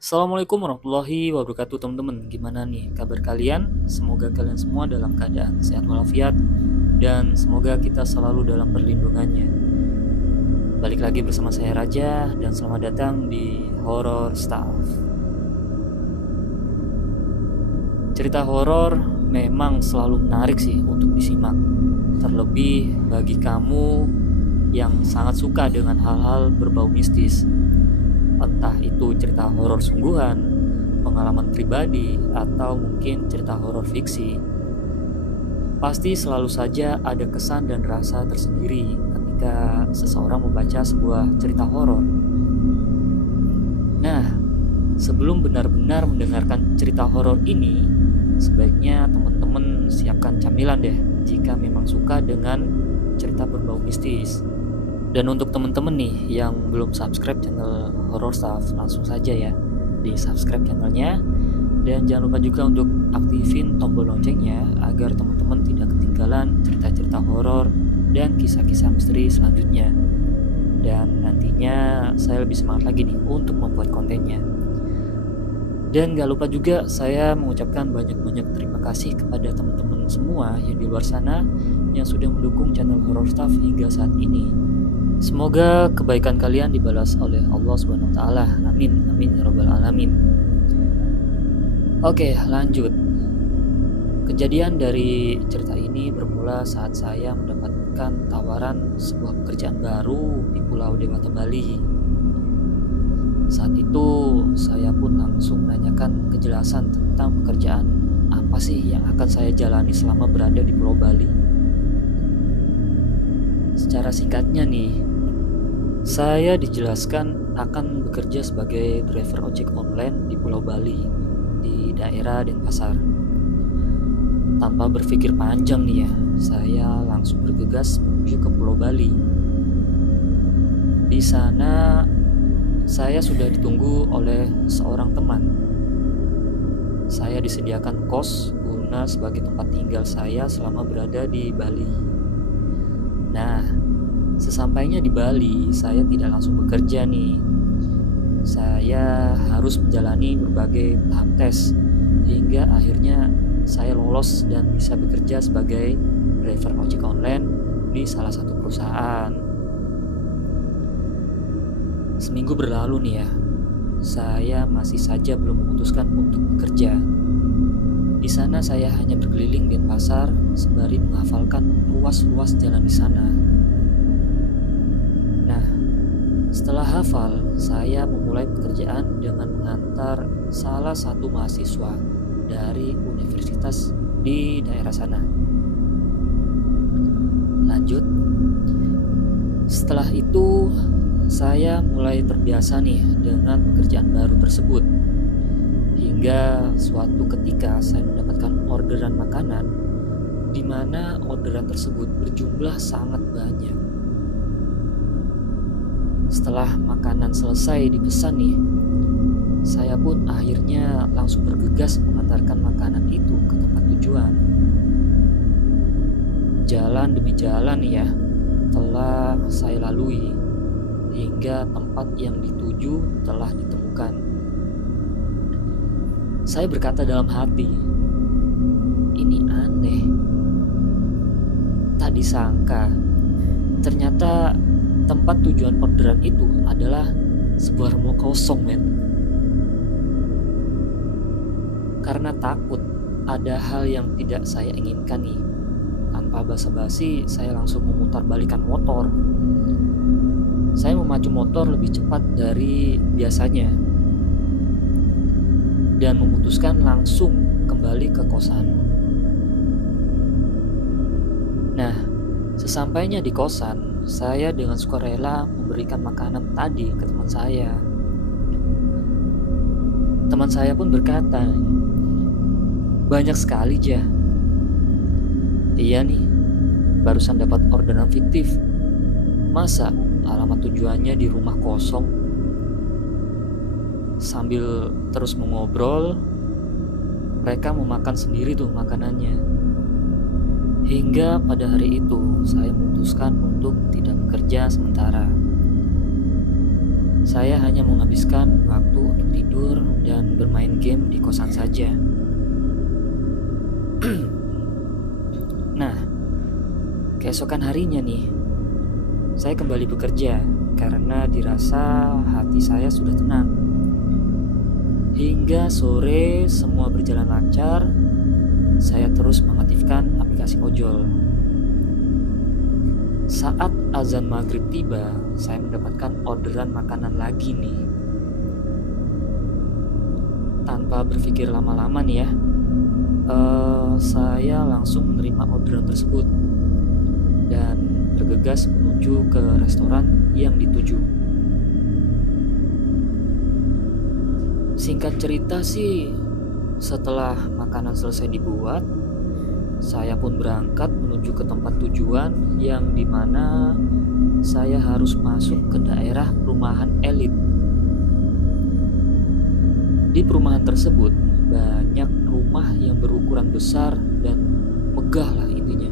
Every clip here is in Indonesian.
Assalamualaikum warahmatullahi wabarakatuh teman-teman. Gimana nih kabar kalian? Semoga kalian semua dalam keadaan sehat walafiat dan semoga kita selalu dalam perlindungannya. Balik lagi bersama saya Raja dan selamat datang di Horror Stuff. Cerita horor memang selalu menarik sih untuk disimak. Terlebih bagi kamu yang sangat suka dengan hal-hal berbau mistis. Entah itu cerita horor sungguhan, pengalaman pribadi, atau mungkin cerita horor fiksi. Pasti selalu saja ada kesan dan rasa tersendiri ketika seseorang membaca sebuah cerita horor. Nah, sebelum benar-benar mendengarkan cerita horor ini, sebaiknya teman-teman siapkan camilan deh jika memang suka dengan cerita berbau mistis. Dan untuk temen-temen nih yang belum subscribe channel Horror Stuff, langsung saja ya di subscribe channelnya. Dan jangan lupa juga untuk aktifin tombol loncengnya agar teman-teman tidak ketinggalan cerita-cerita horor dan kisah-kisah misteri selanjutnya. Dan nantinya saya lebih semangat lagi nih untuk membuat kontennya. Dan gak lupa juga saya mengucapkan banyak-banyak terima kasih kepada teman-teman semua yang di luar sana yang sudah mendukung channel Horror Stuff hingga saat ini. Semoga kebaikan kalian dibalas oleh Allah Subhanahu wa taala. Amin. Amin ya rabbal alamin. Oke, lanjut. Kejadian dari cerita ini bermula saat saya mendapatkan tawaran sebuah pekerjaan baru di Pulau Dewata Bali. Saat itu saya pun langsung menanyakan kejelasan tentang pekerjaan apa sih yang akan saya jalani selama berada di Pulau Bali. Secara singkatnya nih, saya dijelaskan akan bekerja sebagai driver ojek online di Pulau Bali, di daerah Denpasar. Tanpa berpikir panjang nih ya, saya langsung bergegas menuju ke Pulau Bali. Di sana, saya sudah ditunggu oleh seorang teman. Saya disediakan kos guna sebagai tempat tinggal saya selama berada di Bali. Nah, sesampainya di Bali, saya tidak langsung bekerja nih. Saya harus menjalani berbagai tahap tes hingga akhirnya saya lolos dan bisa bekerja sebagai driver ojek online di salah satu perusahaan. Seminggu berlalu nih ya, saya masih saja belum memutuskan untuk bekerja. Di sana saya hanya berkeliling Denpasar sembari menghafalkan ruas-ruas jalan di sana. Nah, setelah hafal, saya memulai pekerjaan dengan mengantar salah satu mahasiswa dari universitas di daerah sana. Lanjut, setelah itu saya mulai terbiasa nih dengan pekerjaan baru tersebut. Hingga suatu ketika saya mendapatkan orderan makanan di mana orderan tersebut berjumlah sangat banyak. Setelah makanan selesai dipesan nih, saya pun akhirnya langsung bergegas mengantarkan makanan itu ke tempat tujuan. Jalan demi jalan nih ya, telah saya lalui hingga tempat yang dituju telah ditemukan. Saya berkata dalam hati, ini aneh. Tak disangka, ternyata tempat tujuan orderan itu adalah sebuah rumah kosong, men. Karena takut ada hal yang tidak saya inginkan nih, tanpa basa-basi saya langsung memutar balikan motor. Saya memacu motor lebih cepat dari biasanya dan memutuskan langsung kembali ke kosan. Nah, sesampainya di kosan, saya dengan sukarela memberikan makanan tadi ke teman saya. Teman saya pun berkata, banyak sekali Ja. Iya nih, barusan dapat orderan fiktif. Masa alamat tujuannya di rumah kosong? Sambil terus mengobrol, mereka memakan sendiri tuh makanannya. Hingga pada hari itu saya memutuskan untuk tidak bekerja sementara. Saya hanya menghabiskan waktu untuk tidur kosan saja. Nah, keesokan harinya nih, saya kembali bekerja karena dirasa hati saya sudah tenang. Hingga sore semua berjalan lancar, saya terus mengaktifkan aplikasi ojol. Saat azan maghrib tiba, saya mendapatkan orderan makanan lagi nih. Tanpa berpikir lama-lama nih ya, saya langsung menerima orderan tersebut dan bergegas menuju ke restoran yang dituju. Singkat cerita sih, setelah makanan selesai dibuat, saya pun berangkat menuju ke tempat tujuan yang dimana saya harus masuk ke daerah perumahan elit. Di perumahan tersebut banyak rumah yang berukuran besar dan megah lah intinya.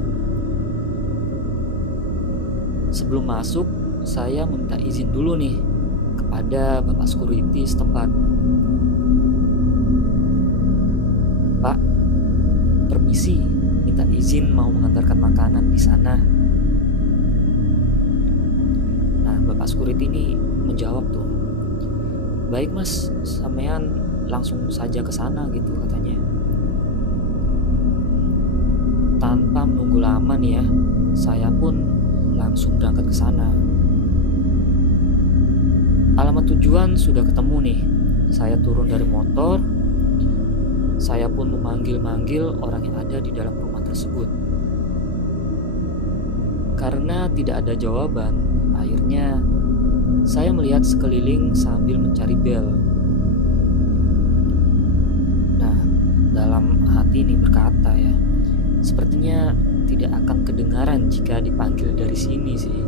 Sebelum masuk, saya minta izin dulu nih kepada bapak security setempat. Pak, permisi, minta izin mau mengantarkan makanan di sana. Nah, bapak security ini menjawab tuh, baik mas, sampean langsung saja ke sana gitu katanya. Tanpa menunggu lama nih ya, saya pun langsung berangkat ke sana. Alamat tujuan sudah ketemu nih. Saya turun dari motor. Saya pun memanggil-manggil orang yang ada di dalam rumah tersebut. Karena tidak ada jawaban, akhirnya saya melihat sekeliling sambil mencari bel. Nah, dalam hati ini berkata ya, sepertinya tidak akan kedengaran jika dipanggil dari sini sih.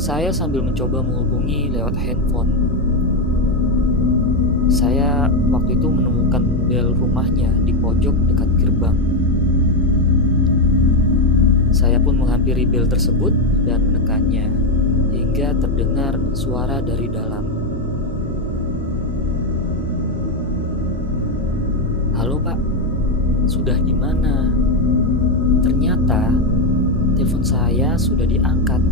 Saya sambil mencoba menghubungi lewat handphone. Saya waktu itu menemukan bel rumahnya di pojok dekat gerbang. Saya pun menghampiri bel tersebut dan menekannya hingga terdengar suara dari dalam. Halo Pak, sudah di mana? Ternyata telepon saya sudah diangkat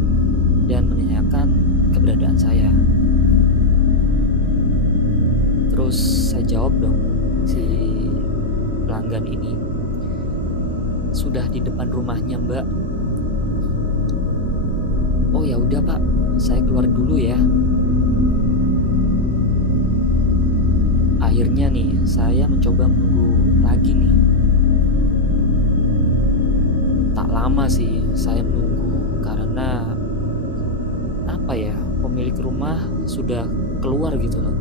dan menanyakan keberadaan saya. Terus saya jawab dong, si pelanggan ini, sudah di depan rumahnya Mbak. Oh ya udah Pak, saya keluar dulu ya. Akhirnya nih, saya mencoba menunggu lagi nih. Tak lama sih saya menunggu karena apa ya, pemilik rumah sudah keluar gitu loh.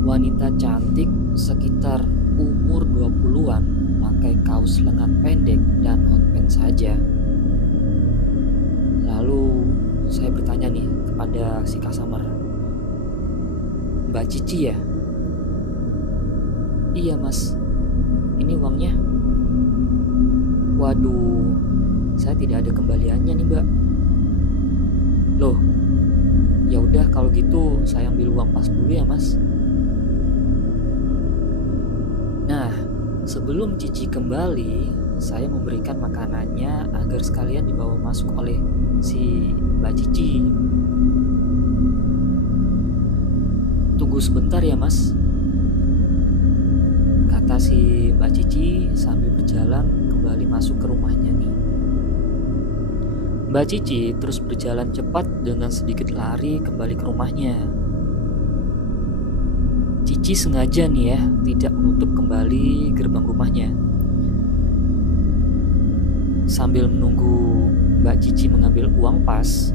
Wanita cantik sekitar umur 20-an, pakai kaos lengan pendek dan hotpants saja. Lalu saya bertanya nih kepada si customer, Mbak Cici ya? Iya mas, ini uangnya. Waduh, saya tidak ada kembaliannya nih Mbak. Loh, ya udah kalau gitu saya ambil uang pas dulu ya mas. Nah, sebelum Cici kembali, saya memberikan makanannya agar sekalian dibawa masuk oleh si Mbak Cici. Tunggu sebentar ya mas, kata si Mbak Cici sambil berjalan kembali masuk ke rumahnya nih. Mbak Cici terus berjalan cepat dengan sedikit lari kembali ke rumahnya. Cici sengaja nih ya tidak menutup kembali gerbang rumahnya. Sambil menunggu Mbak Cici mengambil uang pas,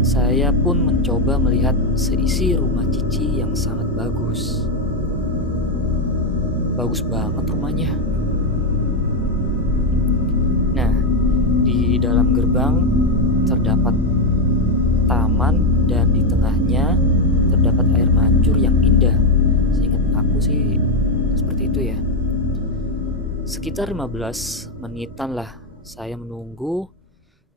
saya pun mencoba melihat seisi rumah Cici yang sangat bagus. Bagus banget rumahnya. Nah, di dalam gerbang terdapat taman dan di tengahnya terdapat air mancur yang indah. Seingat aku sih seperti itu ya. Sekitar 15 menitan lah saya menunggu,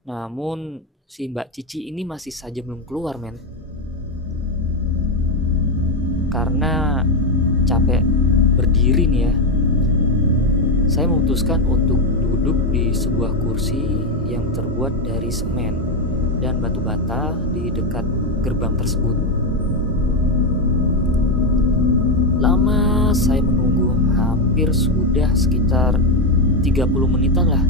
namun si Mbak Cici ini masih saja belum keluar, men. Karena capek berdiri nih ya, saya memutuskan untuk duduk di sebuah kursi yang terbuat dari semen dan batu bata di dekat gerbang tersebut. Lama saya menunggu, hampir sudah sekitar 30 menitan lah.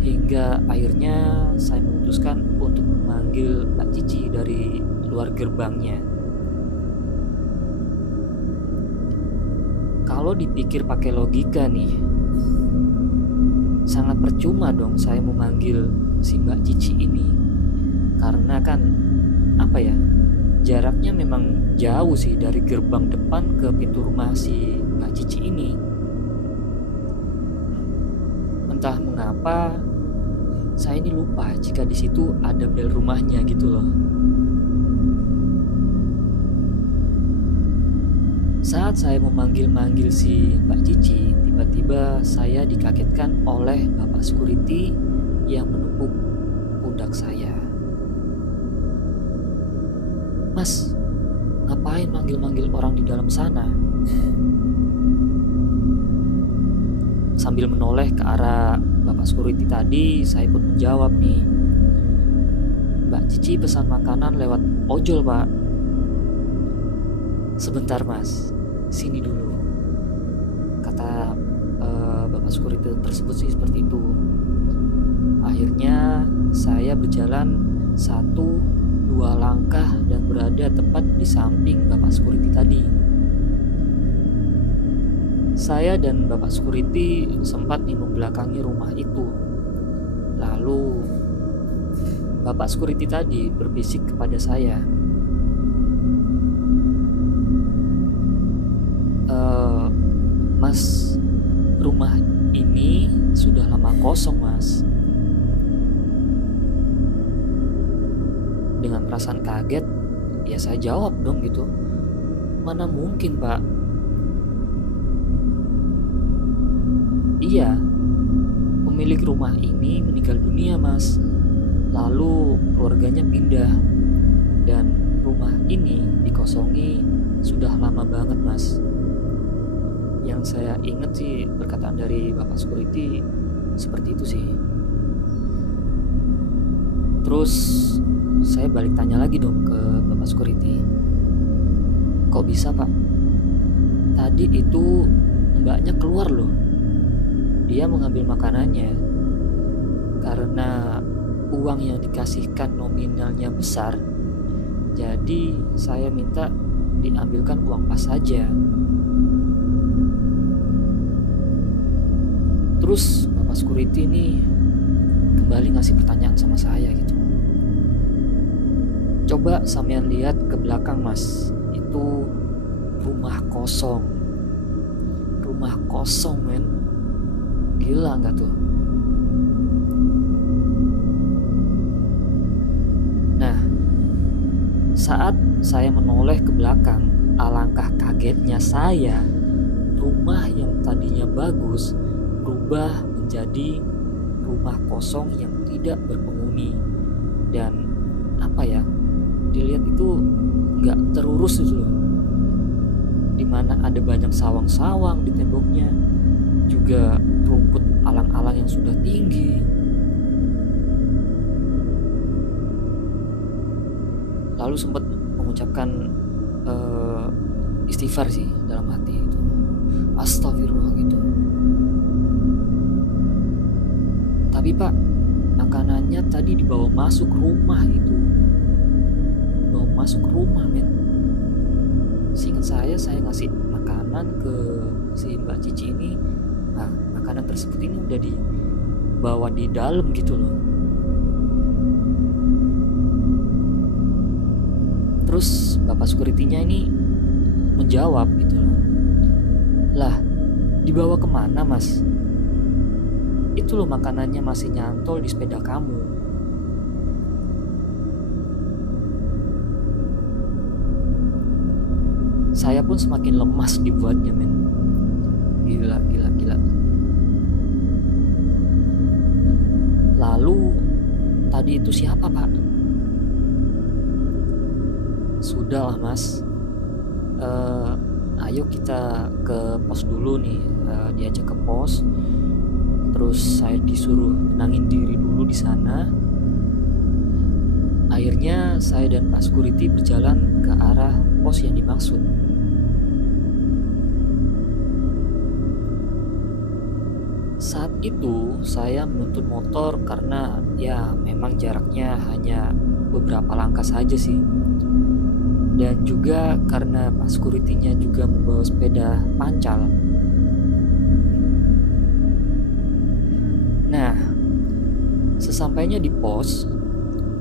Hingga akhirnya saya memutuskan untuk memanggil Mbak Cici dari luar gerbangnya. Kalau dipikir pakai logika nih, sangat percuma dong saya memanggil si Mbak Cici ini. Karena kan jaraknya memang jauh sih dari gerbang depan ke pintu rumah si Mbak Cici ini. Entah mengapa saya ini lupa jika di situ ada bel rumahnya gitu loh. Saat saya memanggil-manggil si Mbak Cici, tiba-tiba saya dikagetkan oleh Bapak Security yang menepuk pundak saya. "Mas, ngapain manggil-manggil orang di dalam sana?" Sambil menoleh ke arah Bapak Security tadi, saya pun menjawab nih, "Mbak Cici pesan makanan lewat ojol, Pak." "Sebentar Mas, sini dulu," kata Bapak Security tersebut sih seperti itu. Akhirnya saya berjalan 1-2 langkah dan berada tepat di samping Bapak Security tadi. Saya dan Bapak Security sempat membelakangi rumah itu. Lalu Bapak Security tadi berbisik kepada saya, "Mas, rumah ini sudah lama kosong, Mas." Dengan perasaan kaget, ya saya jawab dong gitu, "Mana mungkin, Pak?" "Iya, pemilik rumah ini meninggal dunia, Mas. Lalu keluarganya pindah dan rumah ini dikosongi sudah lama banget, Mas." Yang saya ingat sih perkataan dari Bapak Security seperti itu sih. Terus saya balik tanya lagi dong ke Bapak Security, "Kok bisa, Pak? Tadi itu mbaknya keluar loh. Dia mengambil makanannya. Karena uang yang dikasihkan nominalnya besar, jadi saya minta diambilkan uang pas saja." Terus Bapak Security ini kembali ngasih pertanyaan sama saya gitu, "Coba sampean lihat ke belakang, Mas. Itu rumah kosong. Rumah kosong, men. Gila nggak tuh?" Nah, saat saya menoleh ke belakang, alangkah kagetnya saya, rumah yang tadinya bagus berubah menjadi rumah kosong yang tidak berpenghuni. Dan dilihat itu nggak terurus gitu loh. Dimana ada banyak sawang-sawang di temboknya, juga rumput alang-alang yang sudah tinggi. Lalu sempat mengucapkan istighfar sih dalam hati itu, astagfirullah gitu. "Tapi Pak, makanannya tadi dibawa masuk rumah itu. Dibawa masuk rumah, men. Seingat saya ngasih makanan ke si Mbak Cici ini. Nah, makanan tersebut ini udah dibawa di dalam gitu loh." Terus Bapak Security-nya ini menjawab gitu loh, "Lah, dibawa kemana, Mas? Itu loh makanannya masih nyantol di sepeda kamu." Saya pun semakin lemas dibuatnya, men. Gila. Lalu tadi itu siapa, Pak? Sudahlah, Mas. Eh, Ayo kita ke pos dulu nih. Diajak ke pos. Terus saya disuruh tenangin diri dulu di sana. Akhirnya saya dan Pak Security berjalan ke arah pos yang dimaksud. Saat itu saya menuntun motor karena ya memang jaraknya hanya beberapa langkah saja sih. Dan juga karena Pak Security-nya juga membawa sepeda pancal. Nah, sesampainya di pos,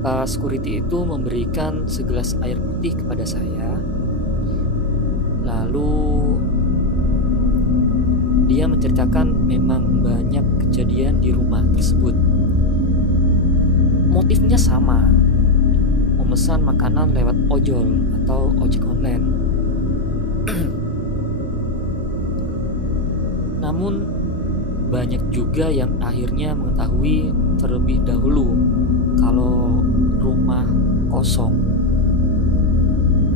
Pak Security itu memberikan segelas air putih kepada saya. Lalu dia menceritakan memang banyak kejadian di rumah tersebut. Motifnya sama, memesan makanan lewat ojol atau ojek online. Namun banyak juga yang akhirnya mengetahui terlebih dahulu kalau rumah kosong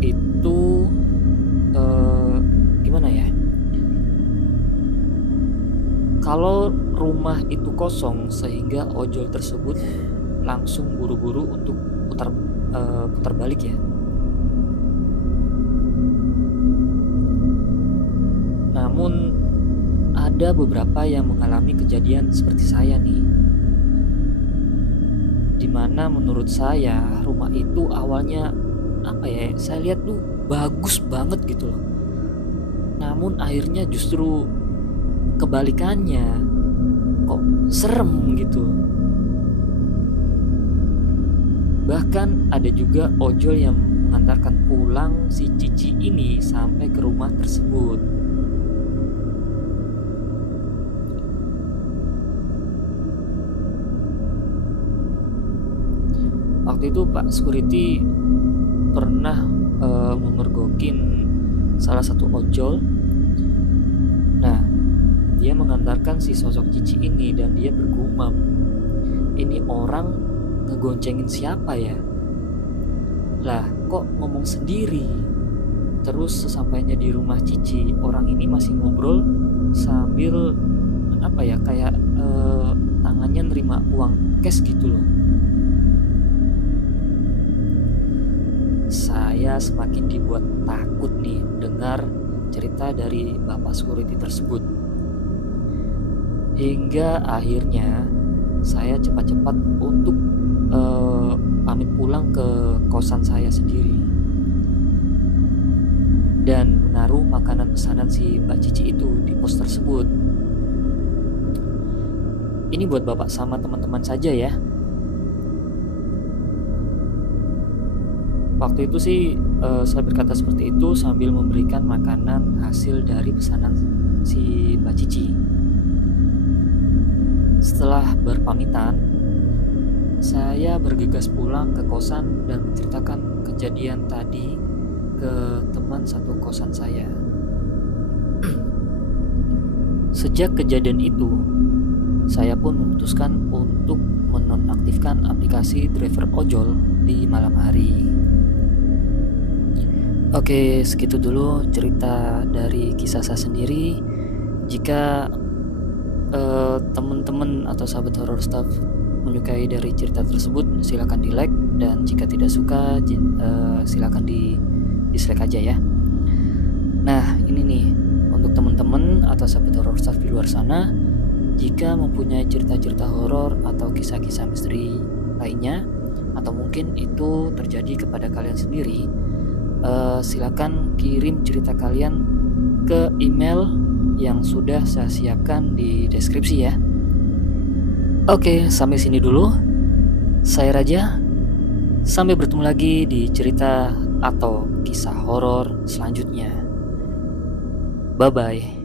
itu gimana ya? Kalau rumah itu kosong sehingga ojol tersebut langsung buru-buru untuk putar balik ya. Namun ada beberapa yang mengalami kejadian seperti saya nih, dimana menurut saya rumah itu awalnya saya lihat tuh bagus banget gitu loh. Namun akhirnya justru kebalikannya, kok serem gitu. Bahkan ada juga ojol yang mengantarkan pulang si Cici ini sampai ke rumah tersebut. Waktu itu Pak Security pernah memergokin salah satu ojol. Nah, dia mengantarkan si sosok Cici ini dan dia bergumam, ini orang ngegoncengin siapa ya? Lah, kok ngomong sendiri? Terus sesampainya di rumah Cici, orang ini masih ngobrol sambil kayak tangannya nerima uang cash gitu loh. Saya semakin dibuat takut nih dengar cerita dari Bapak Security tersebut. Hingga akhirnya saya cepat-cepat untuk pamit pulang ke kosan saya sendiri dan menaruh makanan pesanan si Mbak Cici itu di pos tersebut. Ini buat Bapak sama teman-teman saja ya. Waktu itu sih saya berkata seperti itu sambil memberikan makanan hasil dari pesanan si Mbak Cici. Setelah berpamitan, saya bergegas pulang ke kosan dan menceritakan kejadian tadi ke teman satu kosan saya. Sejak kejadian itu, saya pun memutuskan untuk menonaktifkan aplikasi driver ojol di malam hari. Oke, segitu dulu cerita dari kisah saya sendiri. Jika teman-teman atau sahabat horror stuff menyukai dari cerita tersebut, silakan di like, dan jika tidak suka silakan di dislike aja ya. Nah, ini nih untuk teman-teman atau sahabat horror stuff di luar sana, jika mempunyai cerita-cerita horor atau kisah-kisah misteri lainnya, atau mungkin itu terjadi kepada kalian sendiri, silakan kirim cerita kalian ke email yang sudah saya siapkan di deskripsi ya. Oke, sampai sini dulu. Saya Raja. Sampai bertemu lagi di cerita atau kisah horor selanjutnya. Bye bye.